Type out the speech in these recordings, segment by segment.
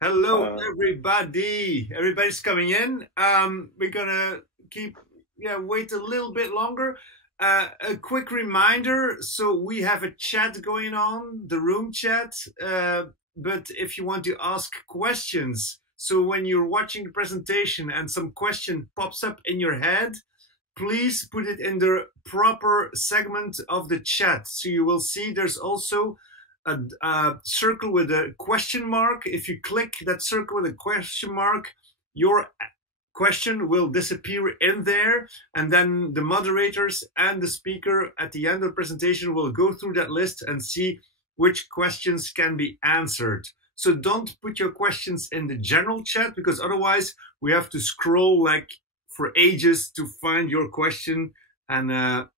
Hello, Uh, everybody. Everybody's coming in. We're gonna keep, wait a little bit longer. A quick reminder: so we have a chat going on, the room chat. But if you want to ask questions, so when you're watching the presentation and some question pops up in your head, please put it in the proper segment of the chat. So you will see there's also a circle with a question mark. If you click that circle with a question mark, your question will disappear in there, and then the moderators and the speaker at the end of the presentation will go through that list and see which questions can be answered. So don't put your questions in the general chat, because otherwise we have to scroll like for ages to find your question, and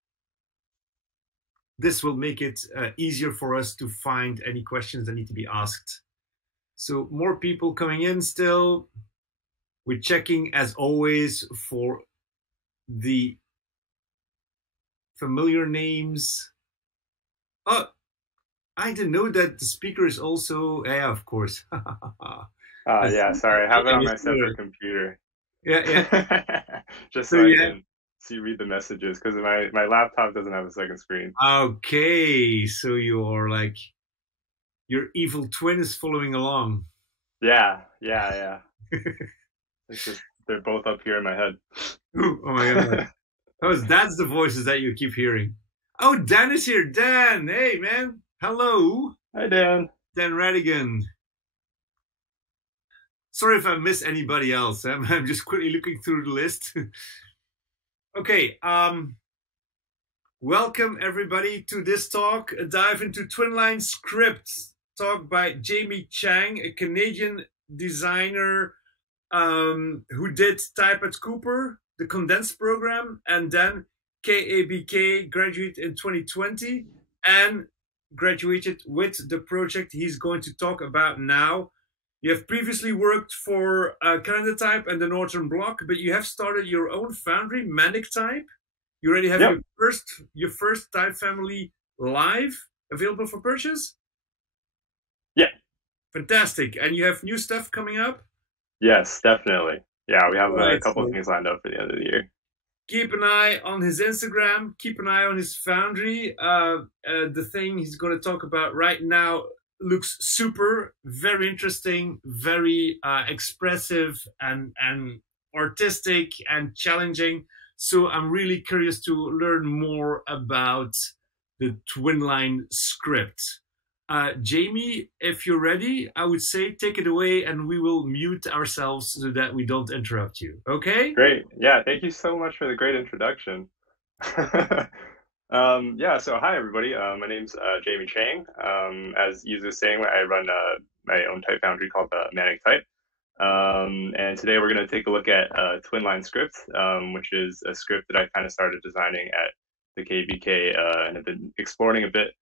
this will make it easier for us to find any questions that need to be asked. So more people coming in still. We're checking, as always, for the familiar names. Oh, I didn't know that the speaker is also, yeah, of course. yeah, sorry, I have it on my separate computer. Yeah. Just So so I yeah. can read the messages, because my laptop doesn't have a second screen. Okay, so you are like, your evil twin is following along. Yeah. It's just they're both up here in my head. Oh my god. That's the voices that you keep hearing. Oh, Dan is here. Dan, hey man. Hello. Hi, Dan. Dan Radigan. Sorry if I miss anybody else. I'm just quickly looking through the list. Okay. Welcome everybody to this talk, a dive into Twinline scripts, talk by Jamie Chang, a Canadian designer who did Type at Cooper, the condensed program, and then KABK graduate in 2020 and graduated with the project he's going to talk about now. You have previously worked for Canada Type and the Northern Bloc, but you have started your own foundry, Manic Type. You already have your first Type family live, available for purchase? Yeah. Fantastic. And you have new stuff coming up? Yes, definitely. Yeah, we have a couple of things lined up for the end of the year. Keep an eye on his Instagram. Keep an eye on his foundry. The thing he's going to talk about right now looks super, very interesting, very expressive and artistic and challenging. So I'm really curious to learn more about the Twinline script. Jamie, if you're ready, I would say take it away and we will mute ourselves so that we don't interrupt you. Okay? Great. Yeah, thank you so much for the great introduction. Yeah, so hi everybody. My name's Jamie Chang. As Yuzu was saying, I run my own type foundry called Manic Type. And today we're going to take a look at Twinline script, which is a script that I kind of started designing at the KBK and have been exploring a bit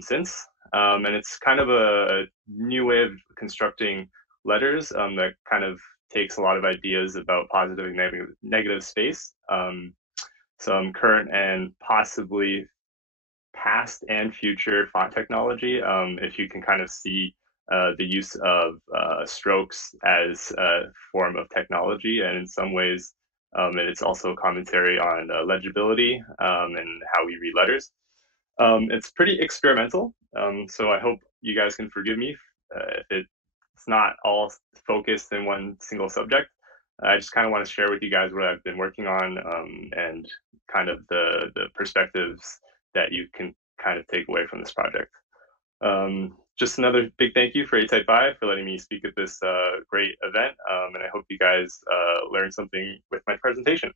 since. And it's kind of a new way of constructing letters that kind of takes a lot of ideas about positive and negative space. Some current and possibly past and future font technology, if you can kind of see the use of strokes as a form of technology, and in some ways, and it's also a commentary on legibility and how we read letters. It's pretty experimental, so I hope you guys can forgive me if it's not all focused in one single subject. I just kind of want to share with you guys what I've been working on and kind of the perspectives that you can kind of take away from this project. Just another big thank you for ATypI for letting me speak at this great event, and I hope you guys learned something with my presentation.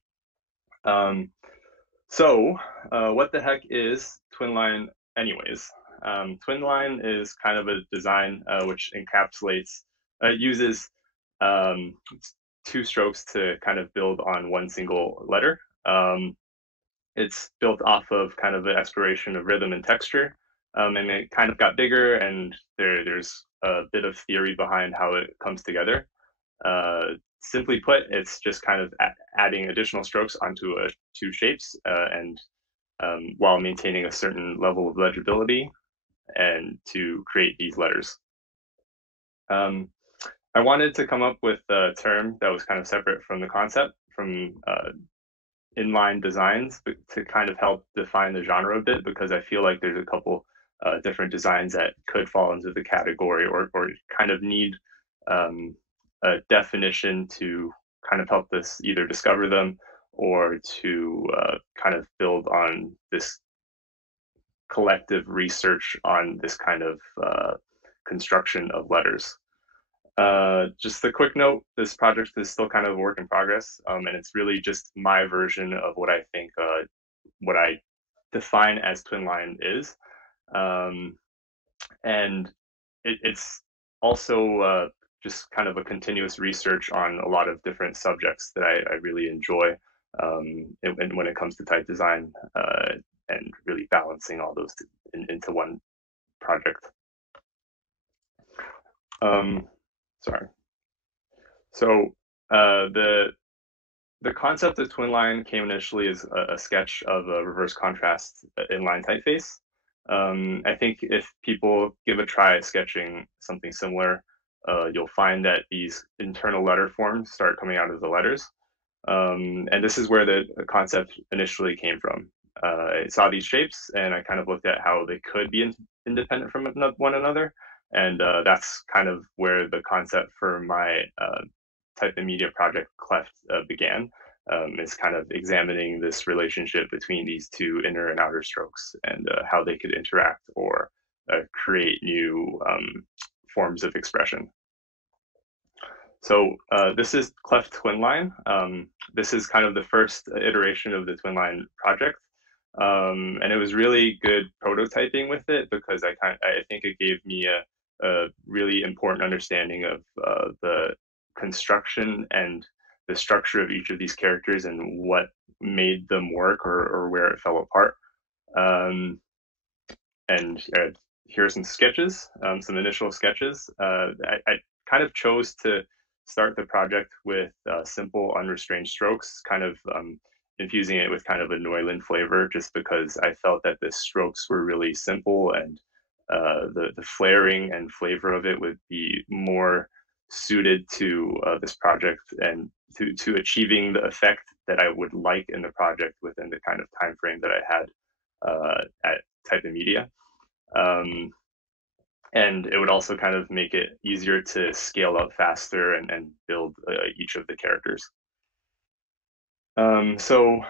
So what the heck is Twinline anyways? Twinline is kind of a design which encapsulates, uses two strokes to kind of build on one single letter. It's built off of kind of an exploration of rhythm and texture, and it kind of got bigger, and there's a bit of theory behind how it comes together. Simply put, it's just kind of adding additional strokes onto two shapes, and while maintaining a certain level of legibility, and to create these letters. I wanted to come up with a term that was kind of separate from the concept, from inline designs, to kind of help define the genre a bit, because I feel like there's a couple different designs that could fall into the category, or kind of need a definition to kind of help us either discover them or to kind of build on this collective research on this kind of construction of letters. Just a quick note, this project is still kind of a work in progress, and it's really just my version of what I think, what I define as Twinline is. And it's also just kind of a continuous research on a lot of different subjects that I really enjoy, and when it comes to type design, and really balancing all those into one project. Sorry. So the concept of Twinline came initially as a sketch of a reverse contrast inline typeface. I think if people give a try at sketching something similar, you'll find that these internal letter forms start coming out of the letters. And this is where the concept initially came from. I saw these shapes and I kind of looked at how they could be independent from one another. And that's kind of where the concept for my type and media project Cleft began. Is kind of examining this relationship between these two inner and outer strokes, and how they could interact or create new forms of expression. So this is Cleft Twinline. This is kind of the first iteration of the Twinline project. And it was really good prototyping with it, because I think it gave me a really important understanding of the construction and the structure of each of these characters and what made them work, or where it fell apart. And here are some sketches, some initial sketches. I kind of chose to start the project with simple unrestrained strokes, kind of infusing it with kind of a Neuland flavor, just because I felt that the strokes were really simple, and the flaring and flavor of it would be more suited to this project, and to achieving the effect that I would like in the project within the kind of time frame that I had at Type and Media. And it would also kind of make it easier to scale up faster and build each of the characters. So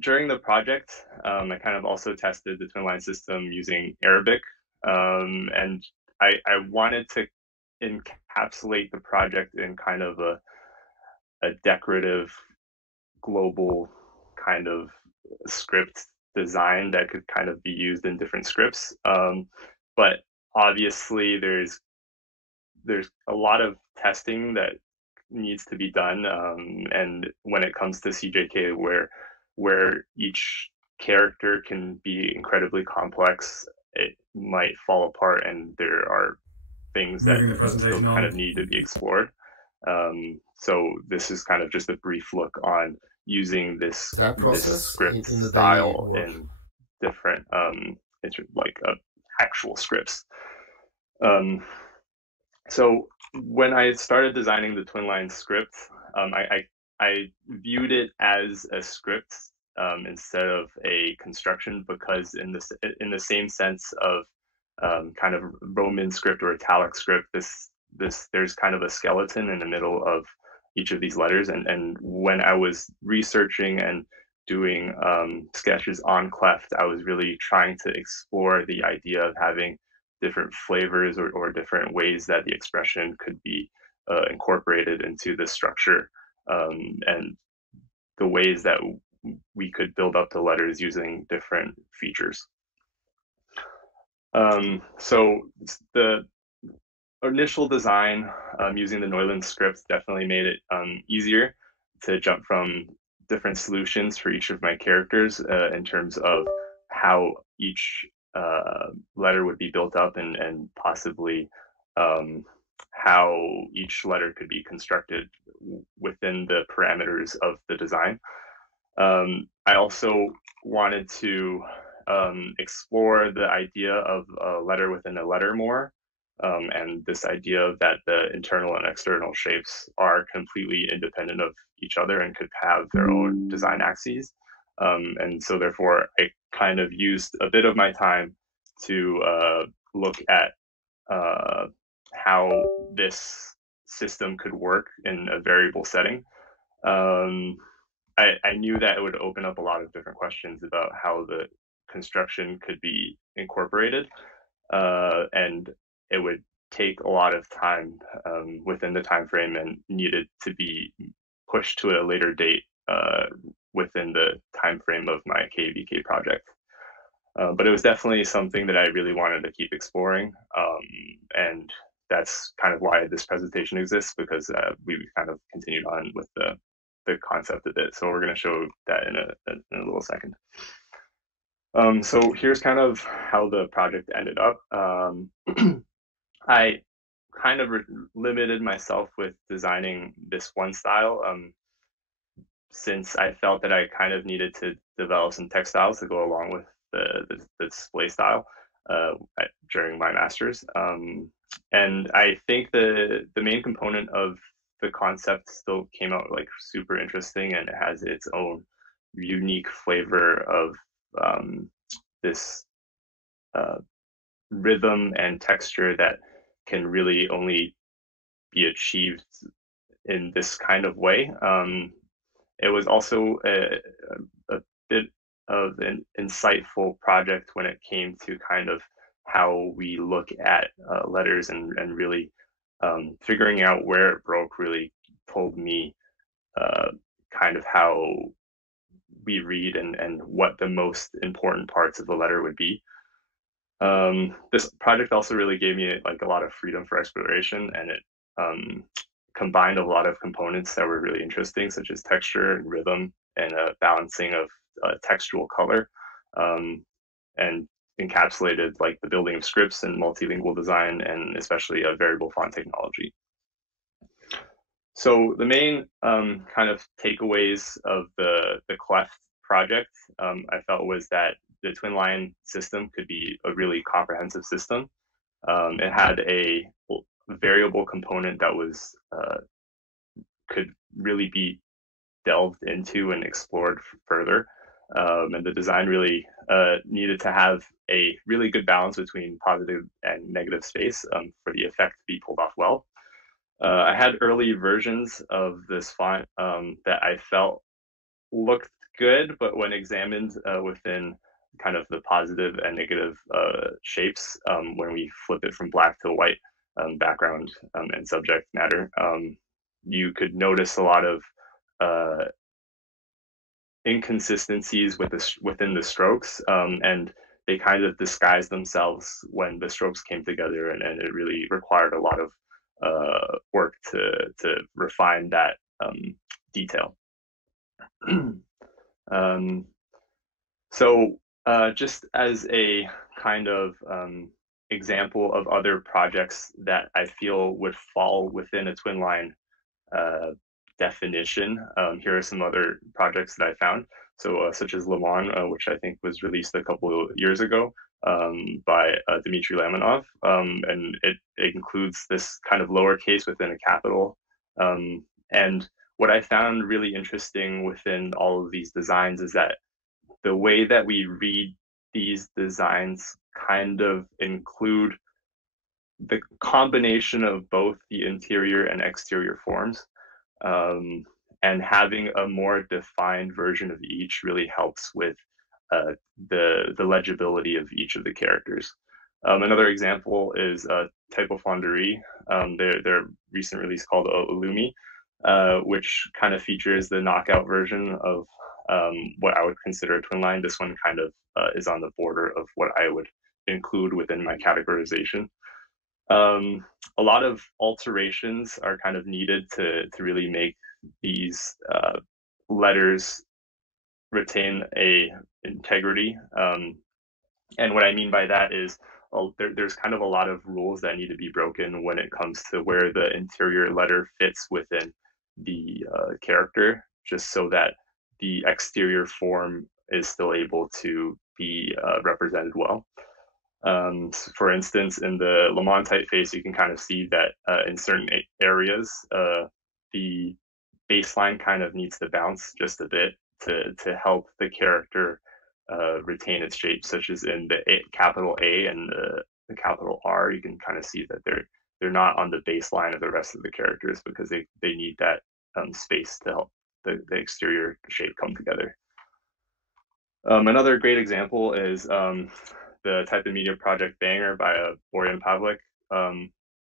during the project, I kind of also tested the Twinline system using Arabic, and I wanted to encapsulate the project in kind of a decorative global kind of script design that could kind of be used in different scripts. But obviously there's a lot of testing that needs to be done, and when it comes to CJK, where each character can be incredibly complex, it might fall apart, and there are things that still kind of need to be explored. So this is kind of just a brief look on using this script style in different actual scripts. So when I started designing the Twinline script, I viewed it as a script instead of a construction, because in the same sense of kind of Roman script or italic script, there's kind of a skeleton in the middle of each of these letters. And when I was researching and doing sketches on Cleft, I was really trying to explore the idea of having different flavors or different ways that the expression could be incorporated into the structure, and the ways that we could build up the letters using different features. So the initial design using the Neuland script definitely made it easier to jump from different solutions for each of my characters in terms of how each letter would be built up, and possibly how each letter could be constructed within the parameters of the design. I also wanted to explore the idea of a letter within a letter more, and this idea that the internal and external shapes are completely independent of each other and could have their own design axes. And so therefore, I kind of used a bit of my time to look at how this system could work in a variable setting. I knew that it would open up a lot of different questions about how the construction could be incorporated, and it would take a lot of time within the time frame and needed to be pushed to a later date within the time frame of my KVK project. But it was definitely something that I really wanted to keep exploring, and that's kind of why this presentation exists, because we kind of continued on with the concept of it. So we're going to show that in a little second. So here's kind of how the project ended up. I kind of limited myself with designing this one style, since I felt that I kind of needed to develop some textiles to go along with the display style during my master's. And I think the main component of the concept still came out like super interesting, and it has its own unique flavor of this rhythm and texture that can really only be achieved in this kind of way. It was also a bit of an insightful project when it came to kind of how we look at letters, and really figuring out where it broke really told me kind of how we read, and what the most important parts of the letter would be. This project also really gave me like a lot of freedom for exploration, and it combined a lot of components that were really interesting, such as texture and rhythm, and a balancing of textual color, and encapsulated like the building of scripts and multilingual design, and especially a variable font technology. So the main kind of takeaways of the Cleft project, I felt, was that the Twinline system could be a really comprehensive system. It had a variable component that was could really be delved into and explored further. And the design really needed to have a really good balance between positive and negative space for the effect to be pulled off well. I had early versions of this font that I felt looked good, but when examined within kind of the positive and negative shapes, when we flip it from black to white background and subject matter, you could notice a lot of inconsistencies within the strokes, and they kind of disguised themselves when the strokes came together, and it really required a lot of work to refine that detail. So just as a kind of example of other projects that I feel would fall within a Twinline definition, here are some other projects that I found. So such as Lavon, which I think was released a couple of years ago by Dmitry Lamanov, and it includes this kind of lowercase within a capital. And what I found really interesting within all of these designs is that the way that we read these designs kind of include the combination of both the interior and exterior forms. And having a more defined version of each really helps with the legibility of each of the characters. Another example is Typofonderie, their recent release called Illumi, which kind of features the knockout version of what I would consider a Twinline. This one kind of is on the border of what I would include within my categorization. A lot of alterations are kind of needed to really make these letters retain a integrity. And what I mean by that is there's kind of a lot of rules that need to be broken when it comes to where the interior letter fits within the character, just so that the exterior form is still able to be represented well. For instance, in the Lavon typeface, you can kind of see that in certain areas, the baseline kind of needs to bounce just a bit to help the character retain its shape, such as in the capital A and the capital R. You can kind of see that they're not on the baseline of the rest of the characters because they need that space to help the exterior shape come together. Another great example is the type of media project Banger by Borjan Pavlik.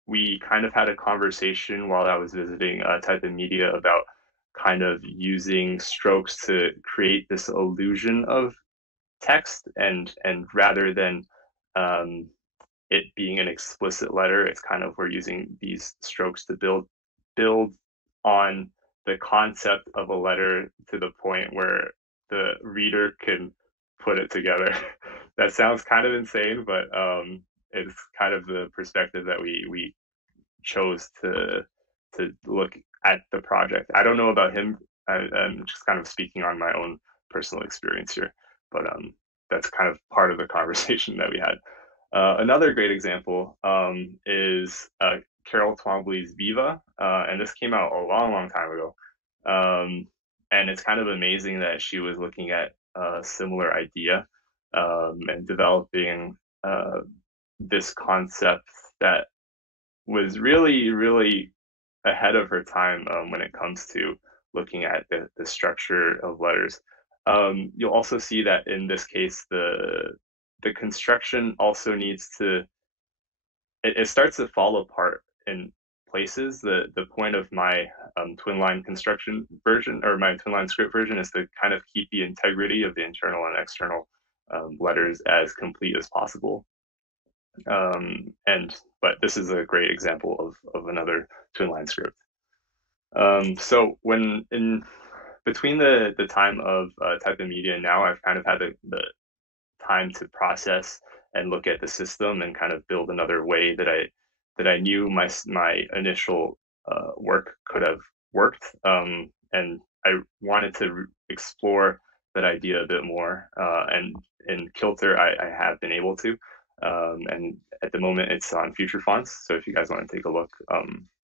We kind of had a conversation while I was visiting type of media about kind of using strokes to create this illusion of text, and rather than it being an explicit letter, it's kind of we're using these strokes to build on the concept of a letter to the point where the reader can put it together. That sounds kind of insane, but it's kind of the perspective that we chose to look at the project. I don't know about him. I'm just kind of speaking on my own personal experience here, but that's kind of part of the conversation that we had. Another great example is Carol Twombly's Viva, and this came out a long time ago. And it's kind of amazing that she was looking at a similar idea and developing this concept that was really ahead of her time when it comes to looking at the structure of letters. You'll also see that in this case, the construction also needs to, it starts to fall apart in places. The point of my Twinline construction version, or my Twinline script version, is to kind of keep the integrity of the internal and external letters as complete as possible. But this is a great example of another Twinline script. So when in between the time of type of media and now, I've kind of had the time to process and look at the system and kind of build another way that I knew my initial work could have worked. And I wanted to explore that idea a bit more. And in Kilter, I have been able to. And at the moment, it's on Future Fonts. So if you guys want to take a look,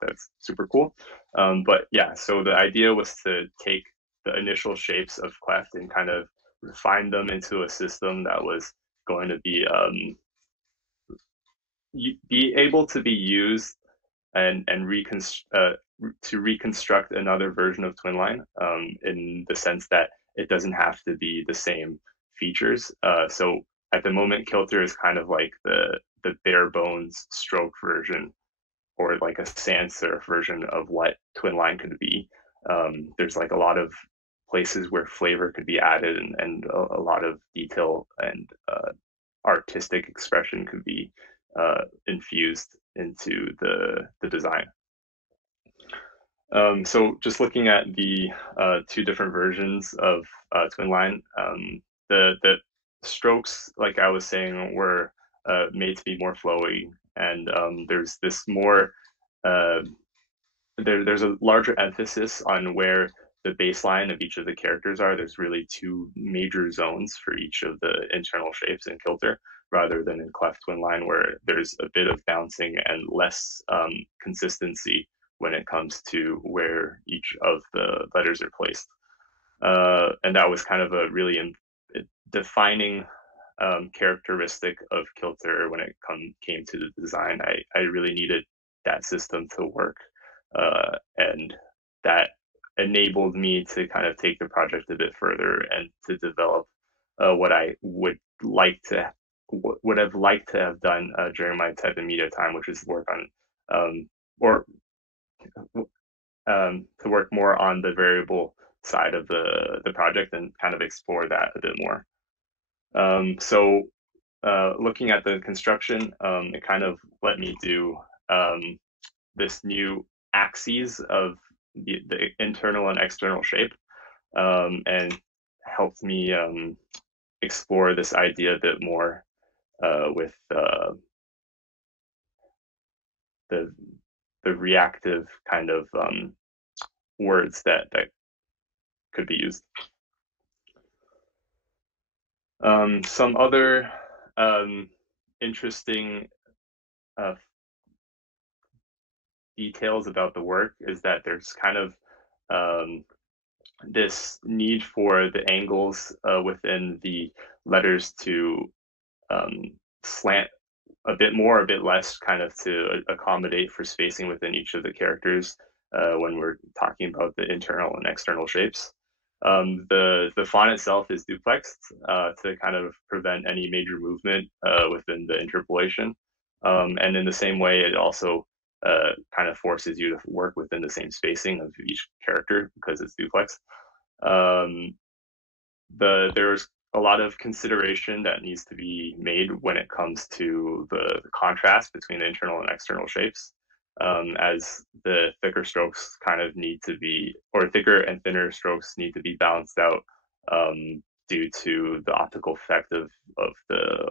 that's super cool. But yeah, so the idea was to take the initial shapes of Cleft and kind of refine them into a system that was going to be able to be used and to reconstruct another version of Twinline in the sense that it doesn't have to be the same features. So at the moment, Kilter is kind of like the bare bones stroke version, or like a sans serif version of what Twinline could be. There's like a lot of places where flavor could be added, and a lot of detail and artistic expression could be infused into the design. So just looking at the two different versions of Twinline, the strokes, like I was saying, were made to be more flowy, and there's this more there's a larger emphasis on where the baseline of each of the characters are. There's really two major zones for each of the internal shapes in Kilter, rather than in Cleft Twinline, where there's a bit of bouncing and less consistency when it comes to where each of the letters are placed. And that was kind of a really defining characteristic of Kilter when it came to the design. I really needed that system to work, and that enabled me to kind of take the project a bit further and to develop what I would have liked to have done during my type of media time, which is work on to work more on the variable side of the project and kind of explore that a bit more. So looking at the construction, it kind of let me do this new axes of the internal and external shape, and helped me explore this idea a bit more with the reactive kind of words that could be used. Some other interesting uh, details about the work is that there's kind of um, this need for the angles within the letters to um, slant a bit more, a bit less, kind of to accommodate for spacing within each of the characters when we're talking about the internal and external shapes. The font itself is duplexed to kind of prevent any major movement within the interpolation. And in the same way, it also kind of forces you to work within the same spacing of each character because it's duplex. There's a lot of consideration that needs to be made when it comes to the contrast between the internal and external shapes, as the thicker strokes kind of need to be, or thicker and thinner strokes need to be balanced out due to the optical effect of the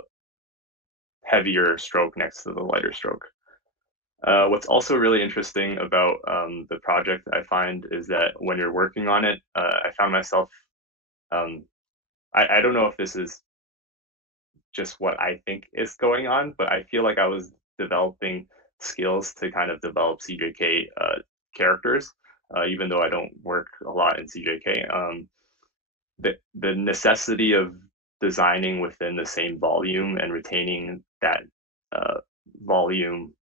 heavier stroke next to the lighter stroke. What's also really interesting about the project, I find, is that when you're working on it, I found myself I don't know if this is just what I think is going on, but I feel like I was developing skills to kind of develop CJK characters, even though I don't work a lot in CJK. The necessity of designing within the same volume and retaining that volume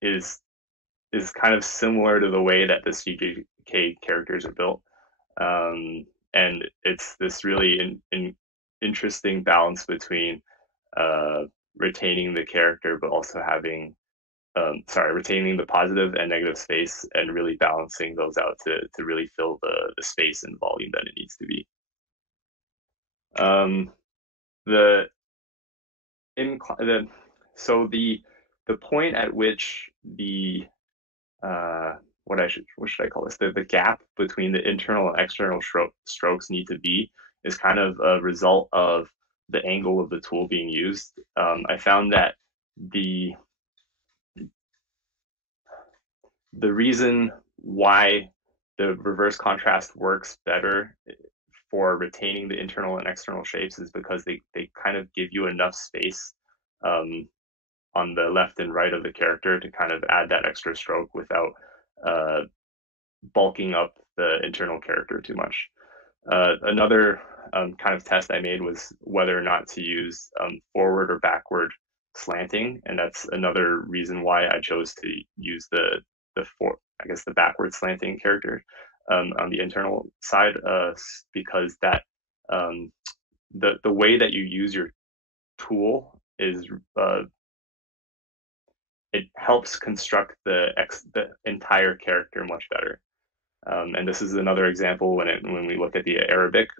is kind of similar to the way that the CJK characters are built. And it's this really interesting balance between retaining the character, but also having, retaining the positive and negative space and really balancing those out to really fill the space and volume that it needs to be. So the point at which the what should I call this? The gap between the internal and external strokes need to be is kind of a result of the angle of the tool being used. I found that the reason why the reverse contrast works better for retaining the internal and external shapes is because they kind of give you enough space on the left and right of the character to kind of add that extra stroke without bulking up the internal character too much. Another kind of test I made was whether or not to use forward or backward slanting, and that's another reason why I chose to use the backward slanting character on the internal side, because that the way that you use your tool is it helps construct the entire character much better. And this is another example when we look at the Arabic,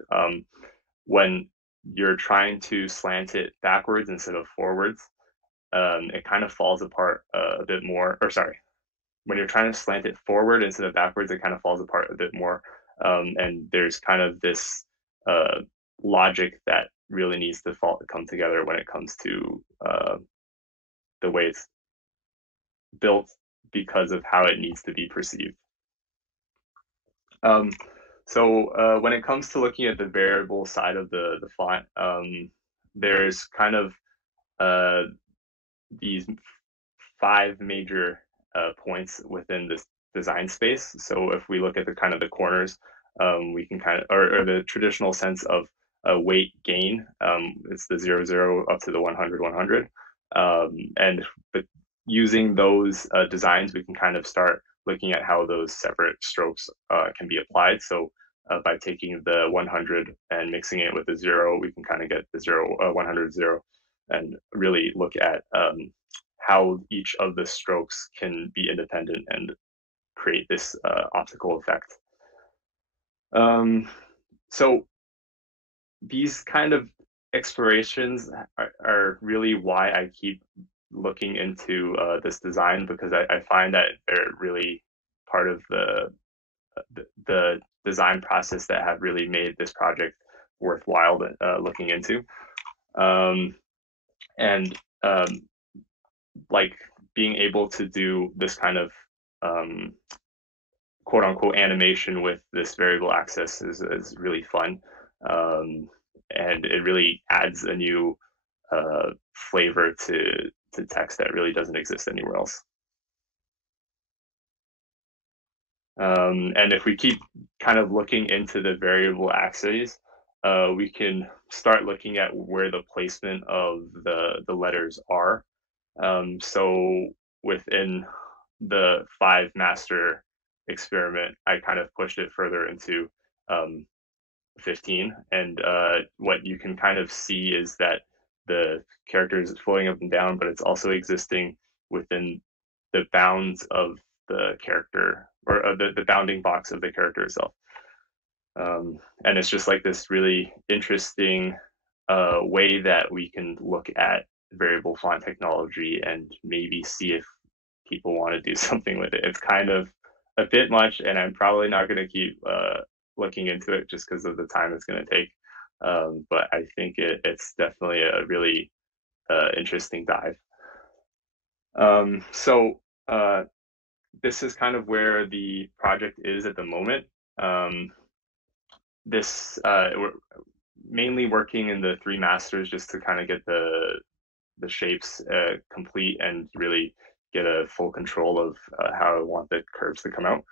when you're trying to slant it backwards instead of forwards, it kind of falls apart a bit more. Or sorry, when you're trying to slant it forward instead of backwards, it kind of falls apart a bit more. And there's kind of this logic that really needs to come together when it comes to the way it's built because of how it needs to be perceived. So when it comes to looking at the variable side of the font, there's kind of these 5 major points within this design space. So if we look at the kind of the corners, we can kind of, or the traditional sense of weight gain, it's the 0, 0 up to the 100, 100. But using those designs, we can kind of start looking at how those separate strokes can be applied. So by taking the 100 and mixing it with the 0, we can kind of get the 100, 0, and really look at how each of the strokes can be independent and create this optical effect. So these kind of explorations are really why I keep looking into this design, because I find that they're really part of the design process that have really made this project worthwhile looking into. Like being able to do this kind of quote unquote animation with this variable axis is really fun. And it really adds a new flavor to text that really doesn't exist anywhere else. And if we keep kind of looking into the variable axes, we can start looking at where the placement of the letters are. So within the 5 master experiment, I kind of pushed it further into 15. And what you can kind of see is that the character is flowing up and down, but it's also existing within the bounds of the character, or the bounding box of the character itself. And it's just like this really interesting way that we can look at variable font technology and maybe see if people want to do something with it. It's kind of a bit much, and I'm probably not going to keep looking into it just because of the time it's going to take. But I think it's definitely a really interesting dive. So this is kind of where the project is at the moment. We're mainly working in the 3 masters just to kind of get the shapes complete and really get a full control of how I want the curves to come out.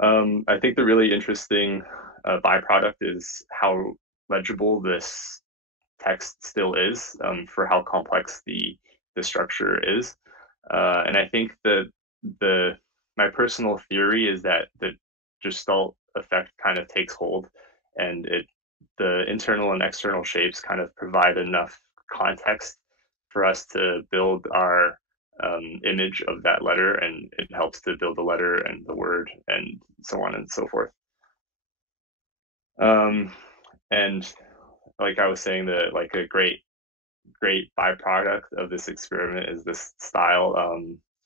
I think the really interesting byproduct is how legible this text still is for how complex the structure is. And I think my personal theory is that the Gestalt effect kind of takes hold, and the internal and external shapes kind of provide enough context for us to build our image of that letter, and it helps to build the letter and the word and so on and so forth. And like I was saying, like a great byproduct of this experiment is this style,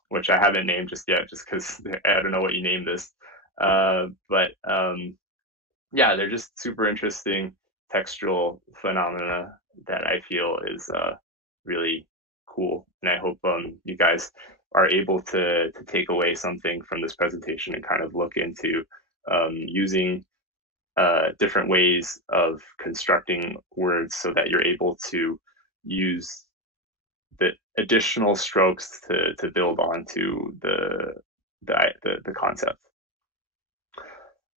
which I haven't named just yet, just because I don't know what you name this. But yeah, they're just super interesting textual phenomena that I feel is really cool. And I hope you guys are able to take away something from this presentation and kind of look into using different ways of constructing words so that you're able to use the additional strokes to build onto the concept.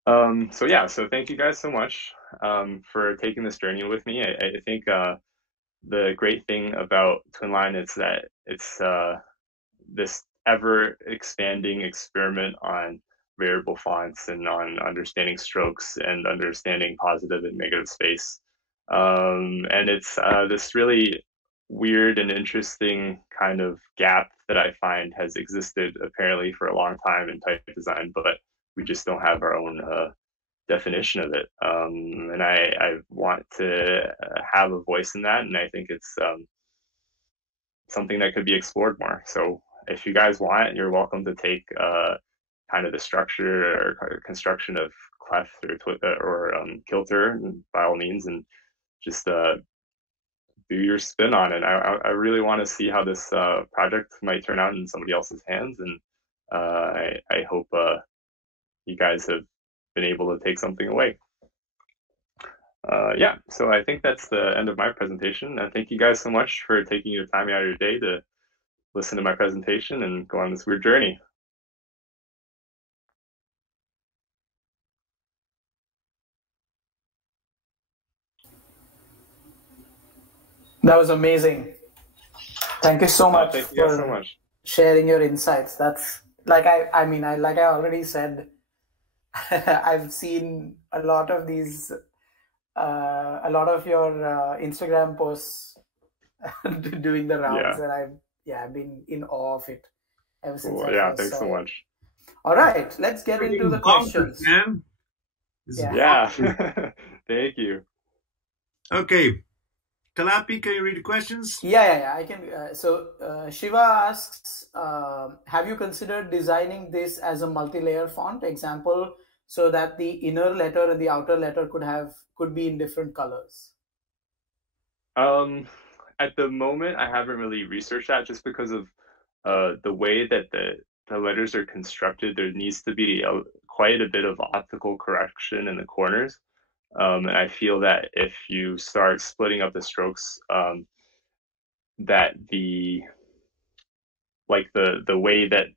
So yeah, so thank you guys so much for taking this journey with me. I think the great thing about Twinline is that it's this ever expanding experiment on variable fonts and on understanding strokes and understanding positive and negative space. And it's this really weird and interesting kind of gap that I find has existed apparently for a long time in type design, but we just don't have our own definition of it. And I want to have a voice in that, and I think it's something that could be explored more. So if you guys want, you're welcome to take kind of the structure or construction of Cleft or Kilter by all means, and just do your spin on it. I really want to see how this project might turn out in somebody else's hands, and I hope you guys have been able to take something away. Yeah, so I think that's the end of my presentation. And thank you guys so much for taking your time out of your day to listen to my presentation and go on this weird journey. That was amazing. Thank you so much thank you guys so much. Sharing your insights. That's like I mean, like I already said, I've seen a lot of these, a lot of your Instagram posts doing the rounds, and I've been in awe of it ever since. Cool. Yeah, thanks so much. All right, let's get into the questions. Yeah, thank you. Okay. Kalapi, can you read the questions? Yeah, I can. So Shiva asks, have you considered designing this as a multi-layer font example so that the inner letter and the outer letter could be in different colors? At the moment, I haven't really researched that just because of the way that the letters are constructed. There needs to be quite a bit of optical correction in the corners. And I feel that if you start splitting up the strokes that the way that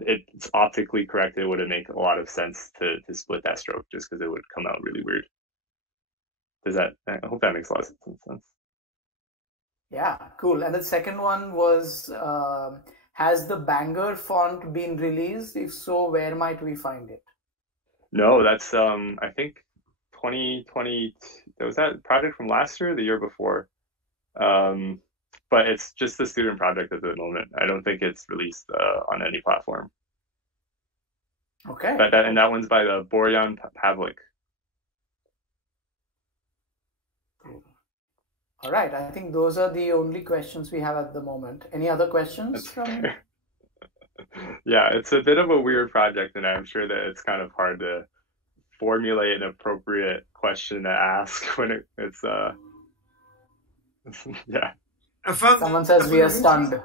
it's optically correct, it wouldn't make a lot of sense to split that stroke, just because it would come out really weird. I hope that makes a lot of sense. Yeah, cool. And the second one was, has the Banger font been released? If so, where might we find it? No, that's I think 2020. That was that project from last year, or the year before. But it's just a student project at the moment. I don't think it's released on any platform. Okay. And that one's by the Borjan Pavlik. All right. I think those are the only questions we have at the moment. Any other questions from? Yeah, it's a bit of a weird project, and I'm sure that it's kind of hard to formulate an appropriate question to ask when it's yeah. Someone says we are stunned.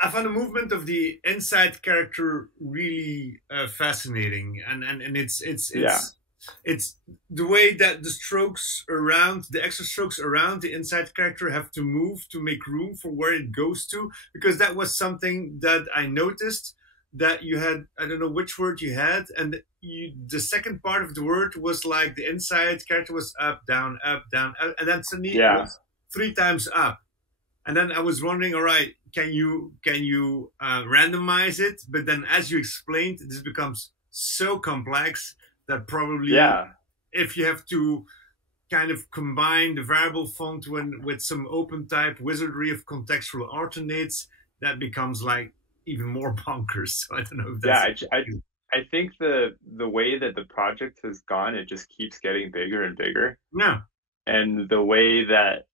I found the movement of the inside character really fascinating, and it's the way that the strokes around, the extra strokes around the inside character have to move to make room for where it goes to, because that was something that I noticed that you had. I don't know which word you had, and the second part of the word was like the inside character was up, down, and then suddenly it was 3 times up. And then I was wondering, all right, can you randomize it? But then, as you explained, this becomes so complex that probably if you have to kind of combine the variable font with some open type wizardry of contextual alternates, that becomes like even more bonkers. So I don't know if that's I think the way that the project has gone, it just keeps getting bigger and bigger. Yeah. And the way that,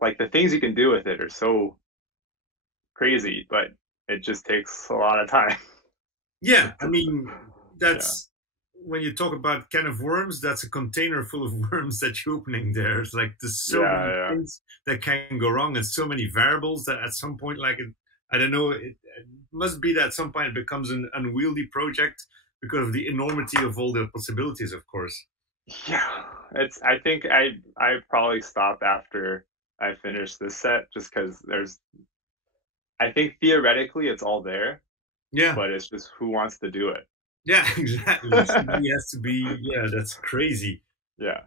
like, the things you can do with it are so crazy, but it just takes a lot of time. Yeah, I mean, that's when you talk about can of worms, that's a container full of worms that you're opening there. It's like there's so many things that can go wrong, and so many variables that at some point, like, I don't know, it must be that at some point it becomes an unwieldy project because of the enormity of all the possibilities, of course. Yeah, I think I probably stop after I finish this set, just because I think theoretically it's all there. Yeah. But it's just who wants to do it. Yeah, exactly. Somebody has to be, that's crazy. Yeah.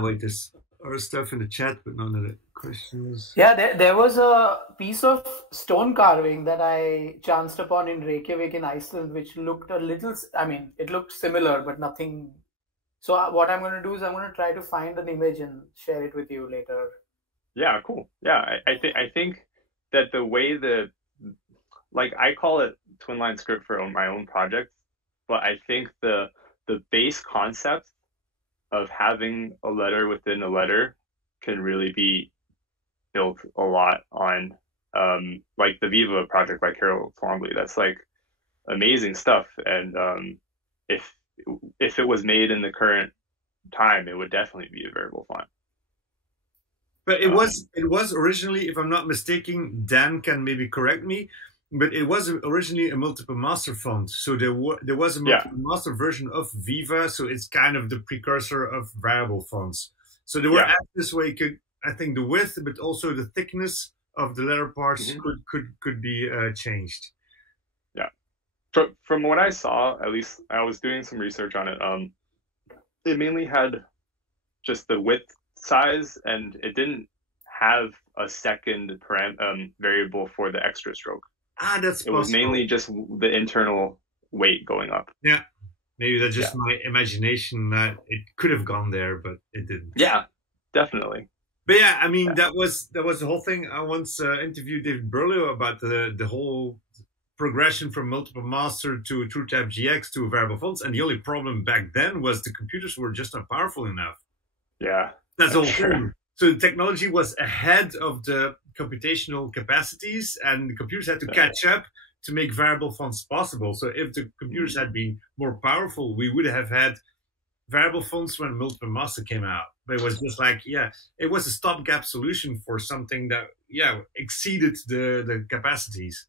Wait, there's other stuff in the chat, but none of the questions. Yeah, there was a piece of stone carving that I chanced upon in Reykjavik in Iceland, which looked a little, it looked similar, but nothing. So what I'm going to do is I'm going to try to find an image and share it with you later. Yeah, cool. Yeah, I think that the way that, like, I call it Twinline script for my own project, but I think the base concept of having a letter within a letter can really be built a lot on, like the Viva project by Carol Twombly. That's like amazing stuff, and if it was made in the current time, it would definitely be a variable font. But it was originally, if I'm not mistaken, Dan can maybe correct me, but it was originally a multiple master font. So there was a multiple master version of Viva, so it's kind of the precursor of variable fonts. So there were this way, I think the width, but also the thickness of the letter parts could be changed. Yeah. From what I saw, at least I was doing some research on it. It mainly had just the width size, and it didn't have a second variable for the extra stroke. That's possible. It was mainly just the internal weight going up. Yeah, maybe that's just my imagination that it could have gone there, but it didn't. Yeah, definitely. But yeah, I mean, that was the whole thing. I once interviewed David Berlew about the whole progression from multiple master to TrueType GX to variable fonts, and the only problem back then was the computers were just not powerful enough. Yeah, that's all true. So the technology was ahead of the computational capacities, and the computers had to catch up to make variable fonts possible. So if the computers had been more powerful, we would have had variable fonts when multiple master came out. But it was just like, it was a stopgap solution for something that, exceeded the capacities.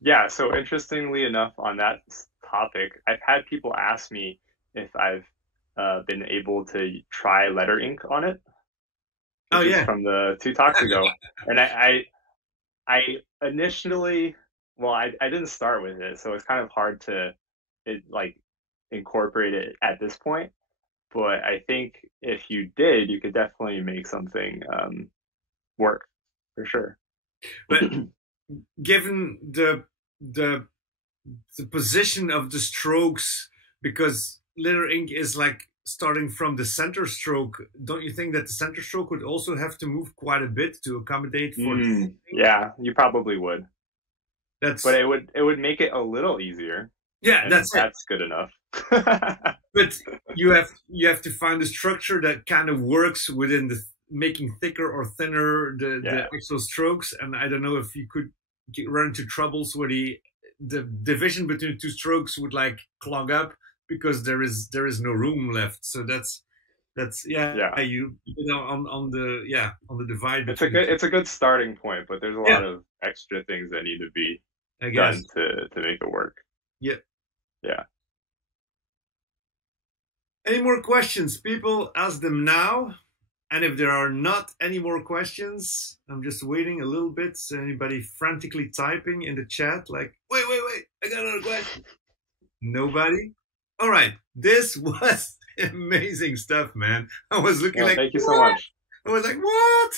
Yeah, so interestingly enough, on that topic, I've had people ask me if I've been able to try letter ink on it. Oh yeah, from the 2 talks ago, and I initially, well, I didn't start with it, so it's kind of hard to incorporate it at this point. But I think if you did, you could definitely make something work for sure. But given the position of the strokes, because letter ink is like starting from the center stroke, don't you think that the center stroke would also have to move quite a bit to accommodate for yeah, you probably would. But it would make it a little easier. Yeah, that's good enough. But you have to find a structure that kind of works within the making thicker or thinner the actual strokes. And I don't know if you could run into troubles where the division between 2 strokes would like clog up because there is no room left. So that's you know on the divide. It's a good starting point, but there's a lot of extra things that need to be done to make it work. Yeah. Any more questions? People, ask them now. And if there are not any more questions, I'm just waiting a little bit. So anybody frantically typing in the chat, like, wait, I got another question. Nobody? All right. This was amazing stuff, man. I was looking thank you so much. I was like, what?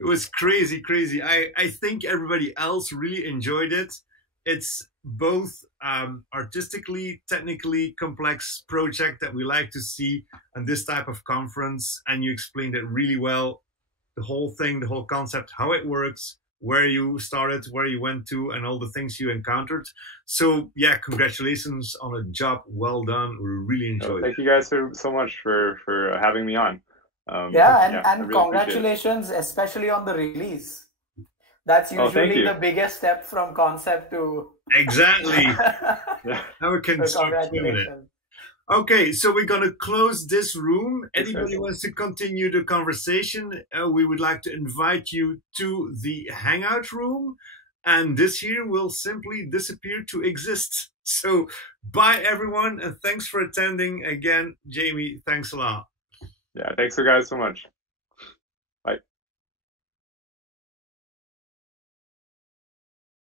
It was crazy. I think everybody else really enjoyed it. It's both artistically, technically complex project that we like to see on this type of conference. And you explained it really well. The whole thing, the whole concept, how it works, where you started, where you went to, and all the things you encountered. So yeah, congratulations on a job well done. We really enjoyed it. Thank you guys so much for having me on. And really congratulations, especially on the release. That's usually the biggest step from concept to... Exactly. Now we can start doing it. Okay, so we're going to close this room. Anybody wants to continue the conversation, we would like to invite you to the Hangout room. And this here will simply disappear to exist. So bye, everyone. And thanks for attending. Again, Jamie, thanks a lot. Yeah, thanks, guys, so much.